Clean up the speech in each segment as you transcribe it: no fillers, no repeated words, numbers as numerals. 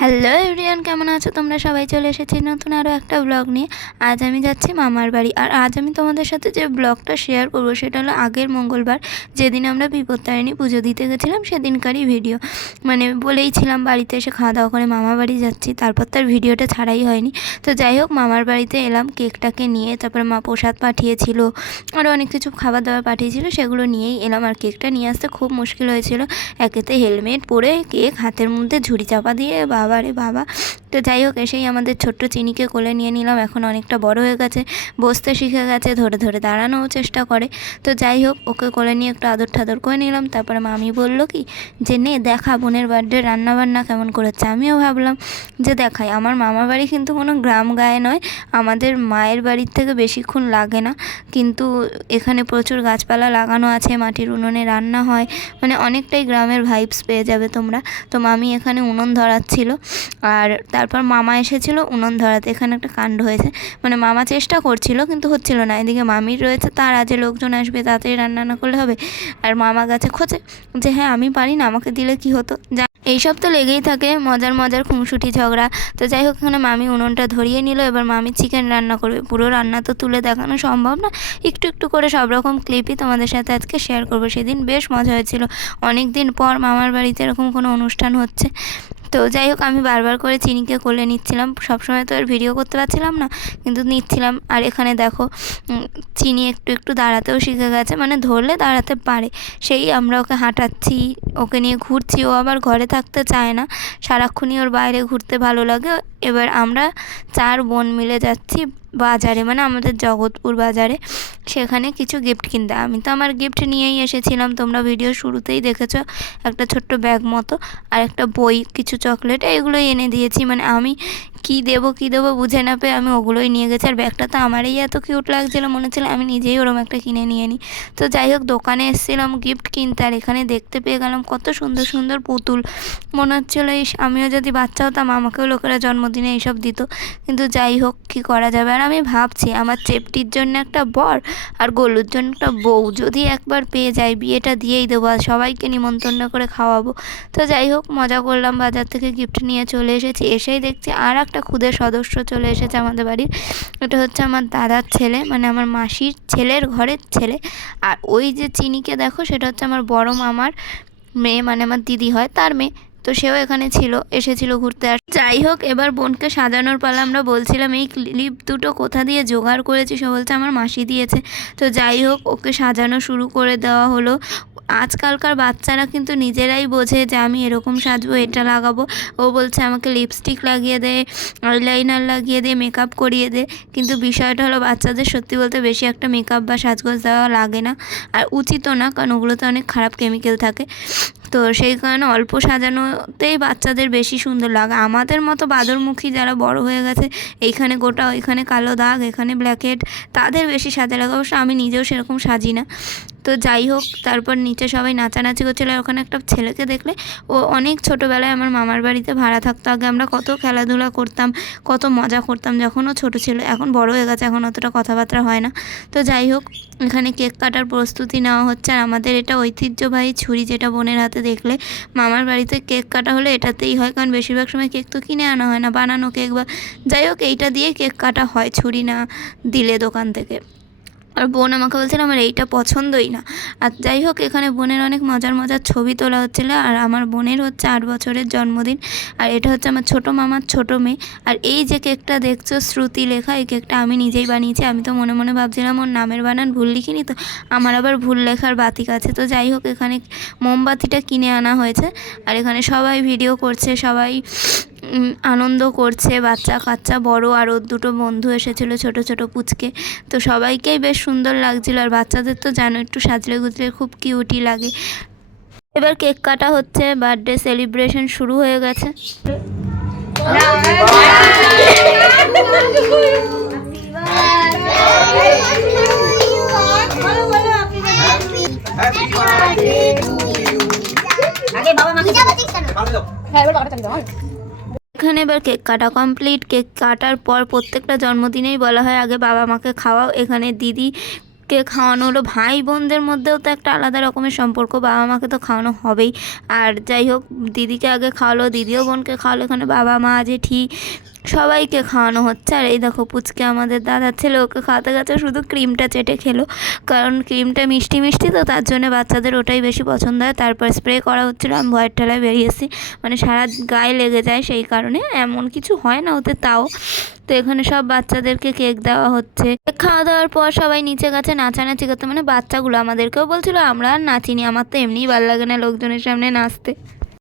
Hello everyone, কেমন আছো তোমরা সবাই? চলে এসেছি নতুন আরও একটা ব্লগ নিয়ে। আজ আমি যাচ্ছি মামার বাড়ি। আর আজ আমি তোমাদের সাথে যে ব্লগটা শেয়ার করবো সেটা হলো আগের মঙ্গলবার যেদিন আমরা বিপত্তারিণী পুজো দিতে গেছিলাম সেদিনকারই ভিডিও। মানে বলেইছিলাম বাড়িতে এসে খাওয়া দাওয়া করে মামার বাড়ি যাচ্ছি, তারপর তার ভিডিওটা ছাড়াই হয়নি। তো যাই হোক, মামার বাড়িতে এলাম কেকটাকে নিয়ে, তারপর মা প্রসাদ পাঠিয়েছিল, আরও অনেক কিছু খাবার দাবার পাঠিয়েছিল, সেগুলো নিয়েই এলাম। আর কেকটা নিয়ে আসতে খুব মুশকিল হয়েছিল, একেতে হেলমেট পরে কেক হাতের মধ্যে ঝুড়ি চাপা দিয়ে, বাবা রে বাবা। তো যাই হোক, এসেই আমাদের ছোট্ট চিনিকে কোলে নিয়ে নিলাম। এখন অনেকটা বড় হয়ে গেছে, বসতে শিখে গেছে, ধরে ধরে দাঁড়ানোও চেষ্টা করে। তো যাই হোক, ওকে কোলে নিয়ে একটু আদর ঠাদর করে নিলাম। তারপরে মামি বললো কি যে নে দেখা বোনের বার্থডে রান্নাবান্না কেমন করেছে। আমিও ভাবলাম যে দেখাই। আমার মামার বাড়ি কিন্তু কোনো গ্রাম গায়ে নয়, আমাদের মায়ের বাড়ির থেকে বেশিক্ষণ লাগে না, কিন্তু এখানে প্রচুর গাছপালা লাগানো আছে, মাটির উনুনে রান্না হয়, মানে অনেকটাই গ্রামের ভাইবস পেয়ে যাবে তোমরা। তো মামি এখানে উনুন ধরাচ্ছিল, আর তারপর মামা এসেছিল উনুন ধরাতে। এখানে একটা কাণ্ড হয়েছে, মানে মামা চেষ্টা করছিল কিন্তু হচ্ছিল না। এদিকে মামির রয়েছে তার আজে লোকজন আসবে, তাড়াতাড়ি রান্না না করলে হবে। আর মামা গাছে খোঁজে যে হ্যাঁ আমি পারি না, আমাকে দিলে কি হতো। এইসব তো লেগেই থাকে, মজার মজার খুনসুটি ঝগড়া। তো যাই হোক, এখানে মামি উনুনটা ধরিয়ে নিল। এবার মামি চিকেন রান্না করবে। পুরো রান্না তো তুলে দেখানো সম্ভব না, একটু একটু করে সব রকম ক্লিপই তোমাদের সাথে আজকে শেয়ার করবো। সেদিন বেশ মজা হয়েছিল, অনেক দিন পর মামার বাড়িতে এরকম কোনো অনুষ্ঠান হচ্ছে। তো যাই হোক, আমি বারবার করে চিনিকে কোলে নিচ্ছিলাম, সবসময় তো আর ভিডিও করতে পারছিলাম না, কিন্তু নিচ্ছিলাম। আর এখানে দেখো, চিনি একটু একটু দাঁড়াতেও শিখে গেছে, মানে ধরলে দাঁড়াতে পারে। সেই আমরা ওকে হাঁটাচ্ছি, ওকে নিয়ে ঘুরছি। ও আবার ঘরে থাকতে চায় না, সারাক্ষণই ওর বাইরে ঘুরতে ভালো লাগে। এবার আমরা 4 বোন মিলে যাচ্ছি বাজারে, মানে আমাদের জগৎপুর বাজারে, সেখানে কিছু গিফট কিনতে। আমি তো আমার গিফট নিয়েই এসেছিলাম, তোমরা ভিডিও শুরুতেই দেখেছ, একটা ছোট্ট ব্যাগ মতো আর একটা বই, কিছু চকলেট, এগুলোই এনে দিয়েছি। মানে আমি কী দেবো বুঝে না পেয়ে আমি ওগুলোই নিয়ে গেছি। আর ব্যাগটা তো আমারই এত কিউট লাগছিলো, মনে হচ্ছিলো আমি নিজেই ওরম একটা কিনে নিয়ে নিই। তো যাই হোক, দোকানে এসেছিলাম গিফট কিনতে, আর এখানে দেখতে পেয়ে গেলাম কত সুন্দর সুন্দর পুতুল। মনে হচ্ছিলো আমিও যদি বাচ্চা হতাম আমাকেও লোকেরা জন্মদিনে এইসব দিত। কিন্তু যাই হোক, কী করা যাবে। আর আমি ভাবছি আমার চেপটির জন্য একটা বর আর গোলুর জন্য একটা বউ যদি একবার পেয়ে যাই, বিয়েটা দিয়েই দেবো, আর সবাইকে নিমন্ত্রণ করে খাওয়াবো। তো যাই হোক, মজা করলাম, বাজার থেকে গিফট নিয়ে চলে এসেছি। এসেই দেখছি আর একটা খুদে সদস্য চলে এসেছে আমাদের বাড়ির। এটা হচ্ছে আমার দাদার ছেলে, মানে আমার মাসির ছেলের ঘরের ছেলে। আর ওই যে চিনিকে দেখো, সেটা হচ্ছে আমার বড় মামার মেয়ে, মানে আমার দিদি হয় তার মেয়ে। তো সেও এখানে এসেছিল ঘুরতে। আর যাই হোক, এবার বোনকে সাজানোর পালা। আমরা বলছিলাম এই ক্লিপ দুটো কোথা দিয়ে জোগাড় করেছি, সে বলছে আমার মাসি দিয়েছে। তো যাই হোক, ওকে সাজানো শুরু করে দেওয়া হলো। আজকালকার বাচ্চারা কিন্তু নিজেরাই বোঝে যে আমি এরকম সাজবো, এটা লাগাবো। ও বলছে আমাকে লিপস্টিক লাগিয়ে দে, আইলাইনার লাগিয়ে দে, মেকআপ করিয়ে দে। কিন্তু বিষয়টা হলো, বাচ্চাদের সত্যি বলতে বেশি একটা মেকআপ বা সাজগোজ দেওয়া লাগে না, আর উচিতও না, কারণ ওগুলোতে অনেক খারাপ কেমিক্যাল থাকে। তো সেই কারণে অল্প সাজানোতেই বাচ্চাদের বেশি সুন্দর লাগে। আমাদের মতো বাদরমুখী যারা বড় হয়ে গেছে, এইখানে গোটা, ওইখানে কালো দাগ, এখানে ব্ল্যাকহেড, তাদের বেশি সাজা লাগে। অবশ্য আমি নিজেও সেরকম সাজি না। তো যাই হোক, তারপর নিচে সবাই নাচানাচি করছিল। আর ওখানে একটা ছেলেকে দেখলে, ও অনেক ছোটোবেলায় আমার মামার বাড়িতে ভাড়া থাকতো। আগে আমরা কত খেলাধুলা করতাম, কত মজা করতাম যখন ও ছোটো ছিল। এখন বড় হয়ে গেছে, এখন অতটা কথাবার্তা হয় না। তো যাই হোক, এখানে কেক কাটার প্রস্তুতি নেওয়া হচ্ছে। আর আমাদের এটা ঐতিহ্যবাহী ছুরি, যেটা বোনের হাতে দেখলে। মামার বাড়িতে কেক কাটা হলে এটাতেই হয়, কারণ বেশিরভাগ সময় কেক তো কিনে আনা হয় না, বানানো কেক। বা যাই হোক, এইটা দিয়ে কেক কাটা হয়, ছুরি না দিলে দোকান থেকে। আর বোন আমাকে বলছিল আমার এইটা পছন্দই না। আর যাই হোক, এখানে বোনের অনেক মজার মজার ছবি তোলা হচ্ছিলো। আর আমার বোনের হচ্ছে 8 বছরের জন্মদিন। আর এটা হচ্ছে আমার ছোটো মামার ছোটো মেয়ে। আর এই যে কেকটা দেখছো শ্রুতি লেখা, এই কেকটা আমি নিজেই বানিয়েছি। আমি তো মনে মনে ভাবছিলাম ওর নামের বানান ভুল লিখিনি, তো আমার আবার ভুল লেখার বাতিক আছে। তো যাই হোক, এখানে মোমবাতিটা কিনে আনা হয়েছে। আর এখানে সবাই ভিডিও করছে, সবাই আনন্দ করছে, বাচ্চা কাচ্চা বড়। আর ওর 2টো বন্ধু এসেছিলো, ছোট ছোট পুচকে। তো সবাইকেই বেশ সুন্দর লাগছিল। আর বাচ্চাদের তো জানো, একটু সাজলে গুজলে খুব কিউটই লাগে। এবার কেক কাটা হচ্ছে, বার্থডে সেলিব্রেশন শুরু হয়ে গেছে। এখানে এবার কেক কাটা কমপ্লিট। কেক কাটার পর প্রত্যেকটা জন্মদিনেই বলা হয় আগে বাবা মাকে খাওয়াও। এখানে দিদি কেক খাওয়ানো হলো। ভাই বোনদের মধ্যেও তো একটা আলাদা রকমের সম্পর্ক, বাবা মাকে তো খাওয়ানো হবেই। আর যাই হোক, দিদিকে আগে খাওয়ালো, দিদিও বোনকে খাওয়ালো, এখানে বাবা মা জেঠি সবাইকে খাওয়ানো হচ্ছে। আর এই দেখো পুচকে আমাদের দাদার ছেলে, ওকে খাওয়াতে গেছে, শুধু ক্রিমটা চেটে খেলো, কারণ ক্রিমটা মিষ্টি মিষ্টি তো, তার জন্য বাচ্চাদের ওটাই বেশি পছন্দ হয়। তারপর স্প্রে করা হচ্ছিলো, আমি ভয়ের ঠেলায় বেরিয়েছি, মানে সারা গায়ে লেগে যায়, সেই কারণে এমন কিছু হয় না ওতে তাও। তো এখানে সব বাচ্চাদেরকে কেক দেওয়া হচ্ছে। কেক খাওয়া দাওয়ার পর সবাই নিচে গেছে নাচানাচি করতে, মানে বাচ্চাগুলো আমাদেরকেও বলছিল, আমরা আর নাচিনি, আমার তো এমনিই ভালো লাগে না লোকজনের সামনে নাচতে।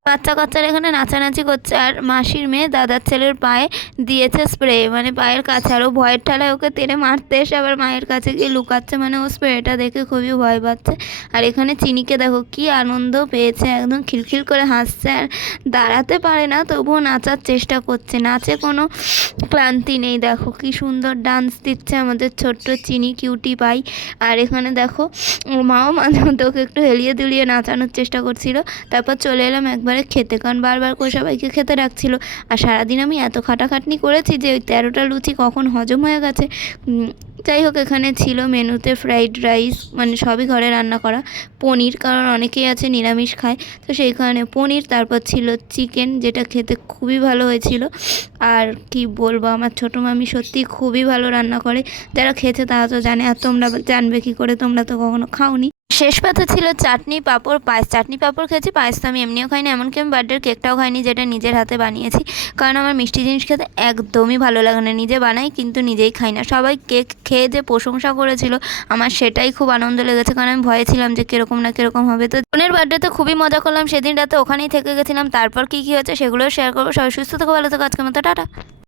বাচ্চা কাচ্চারা এখানে নাচানাচি করছে। আর মাসির মেয়ে দাদার ছেলের পায়ে দিয়েছে স্প্রে, মানে পায়ের কাছে, আর ও ভয়ের ঠেলায় ওকে তেড়ে মারতে এসে আবার মায়ের কাছে গিয়ে লুকাচ্ছে, মানে ও স্প্রেটা দেখে খুবই ভয় পাচ্ছে। আর এখানে চিনিকে দেখো কি আনন্দ পেয়েছে, একদম খিলখিল করে হাসছে, আর দাঁড়াতে পারে না তবুও নাচার চেষ্টা করছে, নাচে কোনো ক্লান্তি নেই। দেখো কি সুন্দর ডান্স দিচ্ছে আমাদের ছোট্ট চিনি কিউটি পাই। আর এখানে দেখো ওর মাও মাঝে মধ্যে ওকে একটু হেলিয়ে দুলিয়ে নাচানোর চেষ্টা করছিল। তারপর চলে এলাম একবারে খেতে, কারণ বারবার করে সবাইকে খেতে রাখছিল। আর সারাদিন আমি এত খাটাখাটনি করেছি যে ওই 13টা লুচি কখন হজম হয়ে গেছে। যাই হোক, এখানে ছিল মেনুতে ফ্রাইড রাইস, মানে সবই ঘরে রান্না করা, পনির, কারণ অনেকেই আছে নিরামিষ খায়, তো সেই কারণে পনির। তারপর ছিল চিকেন, যেটা খেতে খুবই ভালো হয়েছিল। আর কি বলবো, আমার ছোটো মামি সত্যিই খুবই ভালো রান্না করে, যারা খেয়েছে তারা তো জানে, আর তোমরা জানবে কী করে, তোমরা তো কখনো খাওনি। শেষ পাতে ছিল চাটনি পাঁপড় পায়েস। চাটনি পাঁপড় খেয়েছি, পায়েস তো আমি এমনিও খাই না, এমনকি আমি বার্থডের কেকটাও খাইনি, যেটা নিজের হাতে বানিয়েছি, কারণ আমার মিষ্টি জিনিস খেতে একদমই ভালো লাগে না। নিজে বানাই কিন্তু নিজেই খাই না। সবাই কেক খেয়ে যে প্রশংসা করেছিল, আমার সেটাই খুব আনন্দ লেগেছে, কারণ আমি ভয়ে ছিলাম যে কীরকম না কীরকম হবে। তো বোনের বার্থডেতে খুবই মজা করলাম, সেদিন রাতে ওখানেই থেকে গেছিলাম। তারপর কী কী হয়েছে সেগুলো শেয়ার করবো। সবাই সুস্থ থাকো, ভালো থাকো, আজকের মতো টাটা।